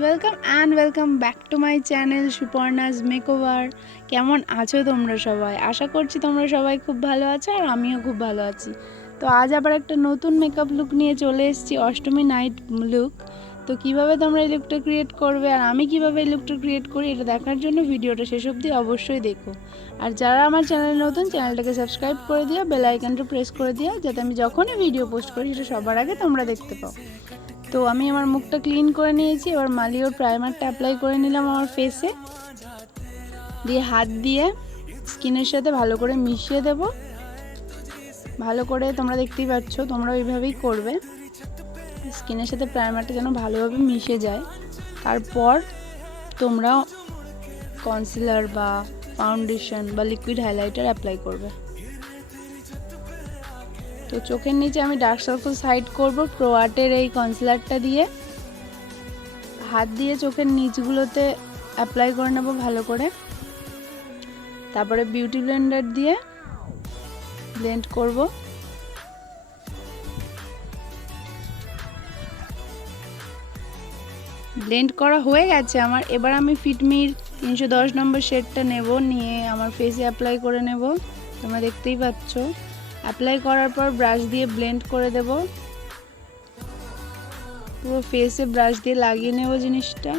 Welcome back to my channel Suparna's makeover. কেমন আছো তোমরা সবাই? আশা করছি তোমরা সবাই খুব ভালো আছো আর আমিও খুব ভালো আছি। তো আজ আবার একটা নতুন মেকআপ লুক নিয়ে চলে এসেছি, অষ্টমী নাইট লুক। তো কিভাবে তোমরা এই লুকটা ক্রিয়েট করবে আর আমি কিভাবে এই লুকটা ক্রিয়েট করি এটা দেখার জন্য ভিডিওটা শেষ অবধি অবশ্যই দেখো। আর যারা আমার চ্যানেল নতুন, চ্যানেলটাকে সাবস্ক্রাইব করে দিও, বেল আইকনটা প্রেস করে দিও, যাতে আমি যখনই ভিডিও পোস্ট করি সেটা সবার আগে তোমরা দেখতে পাও। তো আমি আমার মুখটা ক্লিন করে নিয়েছি, এবার মালিওর প্রাইমারটা অ্যাপ্লাই করে নিলাম আমার ফেসে, দিয়ে হাত দিয়ে স্কিনের সাথে ভালো করে মিশিয়ে দেব। ভালো করে তোমরা দেখতেই পাচ্ছ, তোমরা ওইভাবেই করবে, স্কিনের সাথে প্রাইমারটা যেন ভালোভাবে মিশে যায়। তারপর তোমরা কনসিলার বা ফাউন্ডেশন বা লিকুইড হাইলাইটার অ্যাপ্লাই করবে। তো চোখের নিচে আমি ডার্ক সার্কেল সাইড করব প্রো আর্টের এই কনসিলারটা দিয়ে। হাত দিয়ে চোখের নিচগুলোতে অ্যাপ্লাই করে নেব ভালো করে, তারপরে বিউটি ব্লেন্ডার দিয়ে ব্লেন্ড করব। ব্লেন্ড করা হয়ে গেছে আমার। এবার আমি ফিটমির 310 নম্বর শেডটা নেব, নিয়ে আমার ফেসে অ্যাপ্লাই করে নেব। তোমরা দেখতেই পাচ্ছ, অ্যাপ্লাই করার পর ব্রাশ দিয়ে ব্লেন্ড করে দেব, পুরো ফেসে ব্রাশ দিয়ে লাগিয়ে নেব জিনিসটা।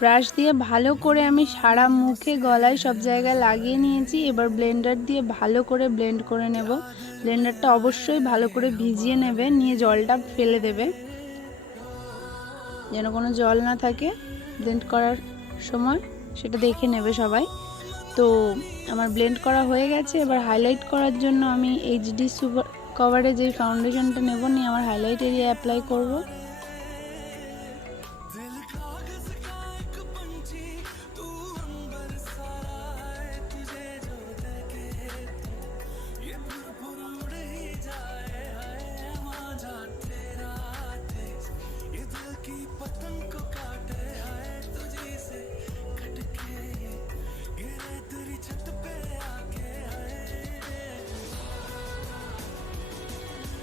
ব্রাশ দিয়ে ভালো করে আমি সারা মুখে, গলায় সব জায়গায় লাগিয়ে নিয়েছি। এবার ব্লেন্ডার দিয়ে ভালো করে ব্লেন্ড করে নেব। ব্লেন্ডারটা অবশ্যই ভালো করে ভিজিয়ে নেবে, নিয়ে জলটা ফেলে দেবে, যেন কোনো জল না থাকে ব্লেন্ড করার সময়, সেটা দেখে নেবে সবাই। তো আমার ব্লেন্ড করা হয়ে গেছে। এবার হাইলাইট করার জন্য আমি এইচডি সুপার কভারে যে ফাউন্ডেশনটা নেব, নিয়ে আমার হাইলাইট এরিয়া অ্যাপ্লাই করব।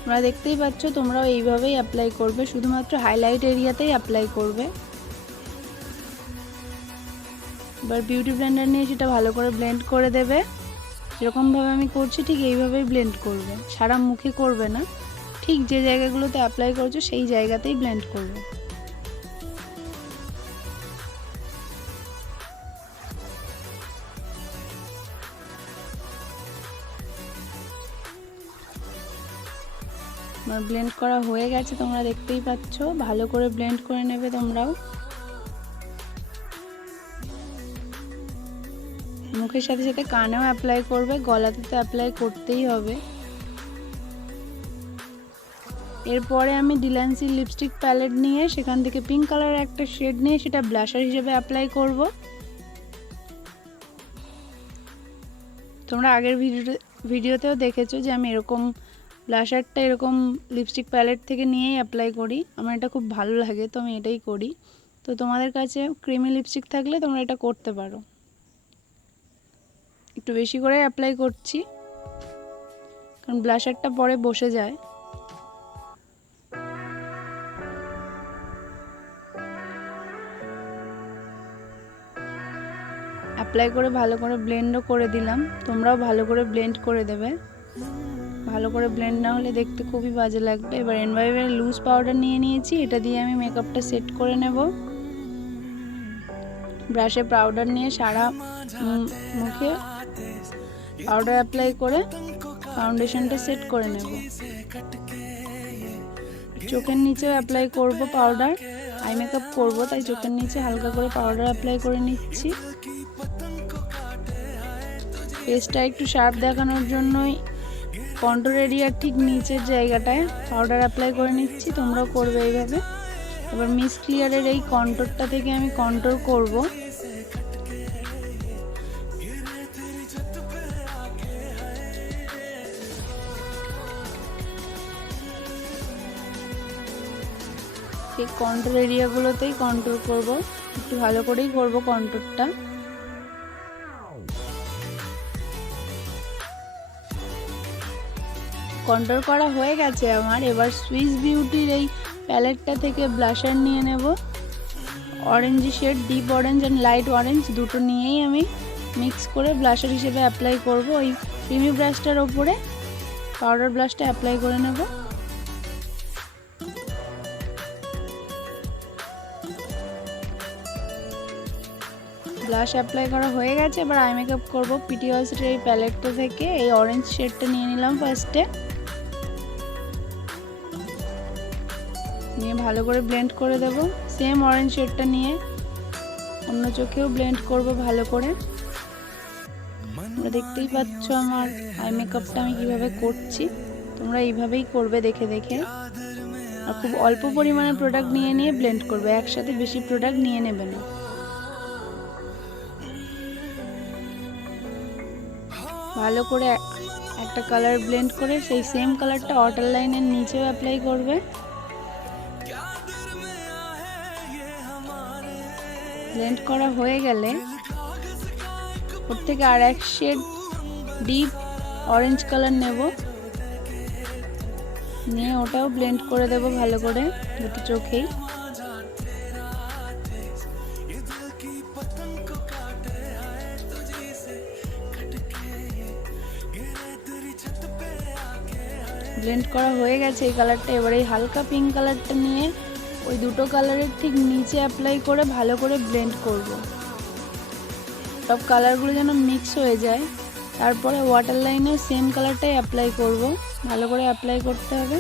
তোমরা দেখতেই পাচ্ছ, তোমরাও এইভাবেই অ্যাপ্লাই করবে, শুধুমাত্র হাইলাইট এরিয়াতেই অ্যাপ্লাই করবে। এবার বিউটি ব্লেন্ডার নিয়ে সেটা ভালো করে ব্লেন্ড করে দেবে। যেরকমভাবে আমি করছি ঠিক এইভাবেই ব্লেন্ড করবে, সারা মুখে করবে না, ঠিক যে জায়গাগুলোতে অ্যাপ্লাই করছো সেই জায়গাতেই ব্লেন্ড করবে। আমার ব্লেন্ড করা হয়ে গেছে, তোমরা দেখতেই পাচ্ছ। ভালো করে ব্লেন্ড করে নেবে তোমরাও। মুখের সাথে সাথে কানেও অ্যাপ্লাই করবে, গলাতে তো অ্যাপ্লাই করতেই হবে। এরপরে আমি ডিলান্সির লিপস্টিক প্যালেট নিয়ে সেখান থেকে পিঙ্ক কালারের একটা শেড নিয়ে সেটা ব্লাশার হিসেবে অ্যাপ্লাই করব। তোমরা আগের ভিডিওতেও দেখেছো যে আমি এরকম ব্লাশারটা এরকম লিপস্টিক প্যালেট থেকে নিয়েই অ্যাপ্লাই করি। আমার এটা খুব ভালো লাগে, তো আমি এটাই করি। তো তোমাদের কাছে ক্রিমি লিপস্টিক থাকলে তোমরা এটা করতে পারো। একটু বেশি করে অ্যাপ্লাই করছি, কারণ ব্লাশারটা পরে বসে যায়। অ্যাপ্লাই করে ভালো করে ব্লেন্ডও করে দিলাম। তোমরাও ভালো করে ব্লেন্ড করে দেবে, ভালো করে ব্লেন্ড না হলে দেখতে খুবই বাজে লাগবে। এবার এনভাইভের লুজ পাউডার নিয়ে নিয়েছি, এটা দিয়ে আমি মেকআপটা সেট করে নেব। ব্রাশে পাউডার নিয়ে সারা মুখে পাউডার অ্যাপ্লাই করে ফাউন্ডেশনটা সেট করে নেব। চোখের নিচেও অ্যাপ্লাই করব পাউডার, আই মেকআপ করব, তাই চোখের নিচে হালকা করে পাউডার অ্যাপ্লাই করে নিচ্ছি। ফেসটা একটু শার্প দেখানোর জন্যই কন্ট্রোর এরিয়ার ঠিক নিচের জায়গাটায় পাউডার অ্যাপ্লাই করে নিচ্ছি, তোমরাও করবে এইভাবে। এবার মিস ক্লিয়ারের এই কন্ট্রোরটা থেকে আমি কন্ট্রোর করব। সেই কন্ট্রোল এরিয়াগুলোতেই কন্ট্রোল করব, একটু ভালো করেই করব কন্ট্রোলটা। কন্ট্রোল করা হয়ে গেছে আমার। এবার সুইস বিউটির এই প্যালেটটা থেকে ব্লাশার নিয়ে নেব। Orange shade, deep orange and light orange দুটো নিয়েই আমি মিক্স করে ব্লাশার হিসেবে অ্যাপ্লাই করব। ওই ক্রিমি ব্রাশটার ওপরে পাউডার ব্লাশটা অ্যাপ্লাই করে নেব। ব্লাশ অ্যাপ্লাই করা হয়ে গেছে। এবার আই মেকআপ করবো পিটিওয়াসের এই প্যালেটটা থেকে। এই অরেঞ্জ শেডটা নিয়ে নিলাম ফার্স্টে, নিয়ে ভালো করে ব্লেন্ড করে দেব। সেম অরেঞ্জ শেডটা নিয়ে অন্য চোখেও ব্লেন্ড করব ভালো করে। তোমরা দেখতেই পাচ্ছ আমার আই মেকআপটা আমি কিভাবে করছি, তোমরা এইভাবেই করবে দেখে দেখে। আর খুব অল্প পরিমাণে প্রোডাক্ট নিয়ে নিয়ে ব্লেন্ড করবে, একসাথে বেশি প্রোডাক্ট নিয়ে নেবে না। ভালো করে একটা কালার ব্লেন্ড করে সেই সেম কালারটা আউটার লাইনের নিচেও অ্যাপ্লাই করবে। ব্লেন্ড করা হয়ে গেলে ওর থেকে আর এক শেড ডিপ অরেঞ্জ কালার নেব, নিয়ে ওটাও ব্লেন্ড করে দেব ভালো করে দুটো চোখেই। ব্লেন্ড করা হয়ে গেছে এই কালারটা। এবার এই হালকা পিঙ্ক কালারটা নিয়ে ওই দুটো কালারের ঠিক নিচে অ্যাপ্লাই করে ভালো করে ব্লেন্ড করব। সব কালারগুলো যেন মিক্স হয়ে যায়। তারপরে ওয়াটার লাইনে সেম কালারটাই অ্যাপ্লাই করব, ভালো করে অ্যাপ্লাই করতে হবে।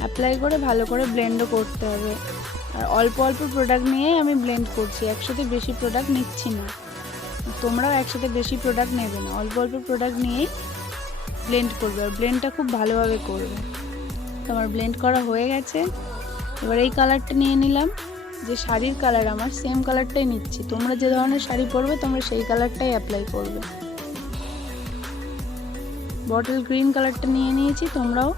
অ্যাপ্লাই করে ভালো করে ব্লেন্ডও করতে হবে। আর অল্প অল্প প্রোডাক্ট নিয়েই আমি ব্লেন্ড করছি, একসাথে বেশি প্রোডাক্ট নিচ্ছি না। তোমরাও একসাথে বেশি প্রোডাক্ট নেবে না, অল্প অল্প প্রোডাক্ট নিয়েই ব্লেন্ড করবে। আর ব্লেন্ডটা খুব ভালোভাবে করবে। তোমার ব্লেন্ড করা হয়ে গেছে। এবার এই কালারটা নিয়ে নিলাম, যে শাড়ির কালার আমার সেম কালারটাই নিচ্ছি। তোমরা যে ধরনের শাড়ি পরবে তোমরা সেই কালারটাই অ্যাপ্লাই করবে। বটল গ্রিন কালারটা নিয়ে নিয়েছি, তোমরাও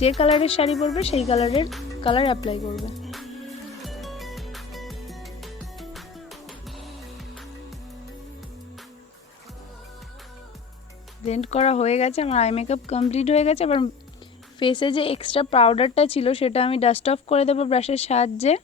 যে কালারের শাড়ি পরবে সেই কালারের কালার অ্যাপ্লাই করবে। ব্লেন্ড করা হয়ে গেছে আমার, আই মেকআপ কমপ্লিট হয়ে গেছে। এবার ফেসে যে এক্সট্রা পাউডারটা ছিল সেটা আমি ডাস্ট অফ করে দেবো ব্রাশের সাহায্যে।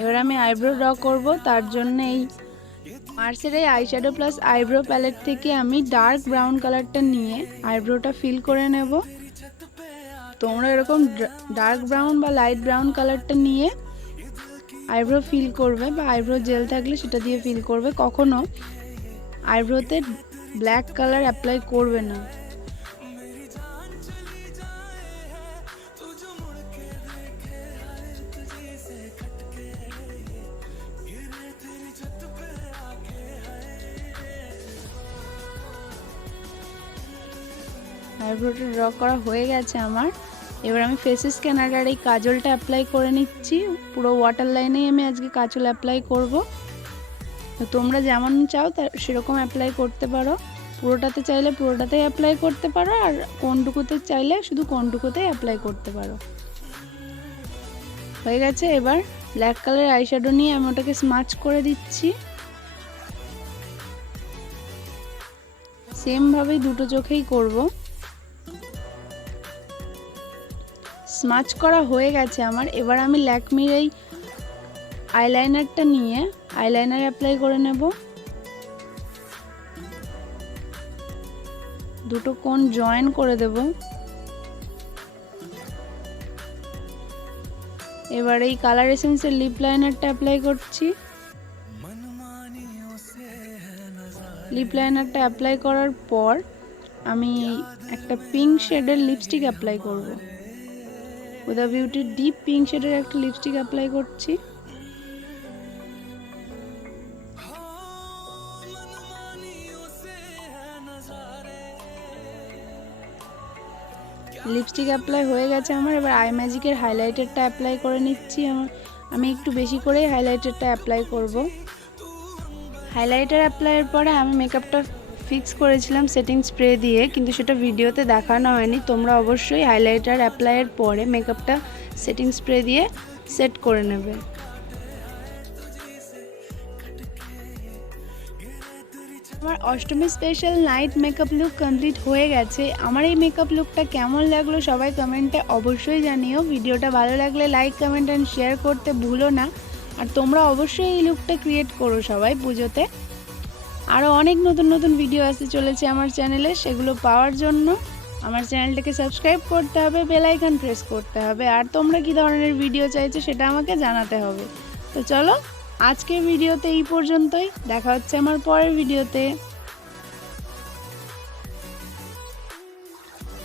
এবার আমি আইব্রো ড্র করব, তার জন্য এই মার্সের এই আইশ্যাডো প্লাস আইব্রো প্যালেট থেকে আমি ডার্ক ব্রাউন কালারটা নিয়ে আইব্রোটা ফিল করে নেব। তোমরা এরকম ডার্ক ব্রাউন বা লাইট ব্রাউন কালারটা নিয়ে আইব্রো ফিল করবে, বা আইব্রো জেল থাকলে সেটা দিয়ে ফিল করবে। কখনো আইব্রোতে ব্ল্যাক কালার অ্যাপ্লাই করবে না। আইব্রোটা ড্র করা হয়ে গেছে আমার। এবার আমি ফেস স্ক্যানার এই কাজলটা অ্যাপ্লাই করে নিচ্ছি। পুরো ওয়াটার লাইনেই আমি আজকে কাজল অ্যাপ্লাই করব। তো তোমরা যেমন চাও সেরকম অ্যাপ্লাই করতে পারো। পুরোটাতে চাইলে পুরোটাতেই অ্যাপ্লাই করতে পারো, আর কোনটুকুতে চাইলে শুধু কোনটুকুতেই অ্যাপ্লাই করতে পারো। হয়ে গেছে। এবার ব্ল্যাক কালারের আইশ্যাডো নিয়ে আমি ওটাকে স্মাচ করে দিচ্ছি। সেমভাবেই দুটো চোখেই করব। স্মাচ করা হয়ে গেছে আমার। এবার আমি ল্যাকমির এই আইলাইনারটা নিয়ে আইলাইনার অ্যাপ্লাই করে নেব। দুটো কোণ জয়েন করে দেব। এবার এই কালার এসেন্সের লিপ লাইনারটা অ্যাপ্লাই করছি। লিপ লাইনারটা অ্যাপ্লাই করার পর আমি একটা পিঙ্ক শেডের লিপস্টিক অ্যাপ্লাই করব। হুদা বিউটির ডিপ পিঙ্ক শেডের একটা লিপস্টিক অ্যাপ্লাই করছি। লিপস্টিক অ্যাপ্লাই হয়ে গেছে আমার। এবার আই ম্যাজিকের হাইলাইটারটা অ্যাপ্লাই করে নিচ্ছি। আমি একটু বেশি করেই হাইলাইটারটা অ্যাপ্লাই করব। হাইলাইটার অ্যাপ্লাইয়ের পরে আমি মেকআপটা ফিক্স করেছিলাম সেটিং স্প্রে দিয়ে, কিন্তু সেটা ভিডিওতে দেখানো হয়নি। তোমরা অবশ্যই হাইলাইটার অ্যাপ্লাইয়ের পরে মেকআপটা সেটিং স্প্রে দিয়ে সেট করে নেবে। আমার Ashtami special night makeup look complete হয়ে গেছে। আমার এই মেকআপ লুকটা কেমন লাগলো সবাই কমেন্টে অবশ্যই জানিও। ভিডিওটা ভালো লাগলে লাইক, কমেন্ট অ্যান্ড শেয়ার করতে ভুলো না। আর তোমরা অবশ্যই এই লুকটা ক্রিয়েট করো সবাই পুজোতে। আরও অনেক নতুন নতুন ভিডিও আসতে চলেছে আমার চ্যানেলে, সেগুলো পাওয়ার জন্য আমার চ্যানেলটাকে সাবস্ক্রাইব করতে হবে, বেল আইকন প্রেস করতে হবে। আর তোমরা কী ধরনের ভিডিও চাইছো সেটা আমাকে জানাতে হবে। তো চলো আজকের ভিডিওতে এই পর্যন্তই, দেখা হচ্ছে আমার পরের ভিডিওতে।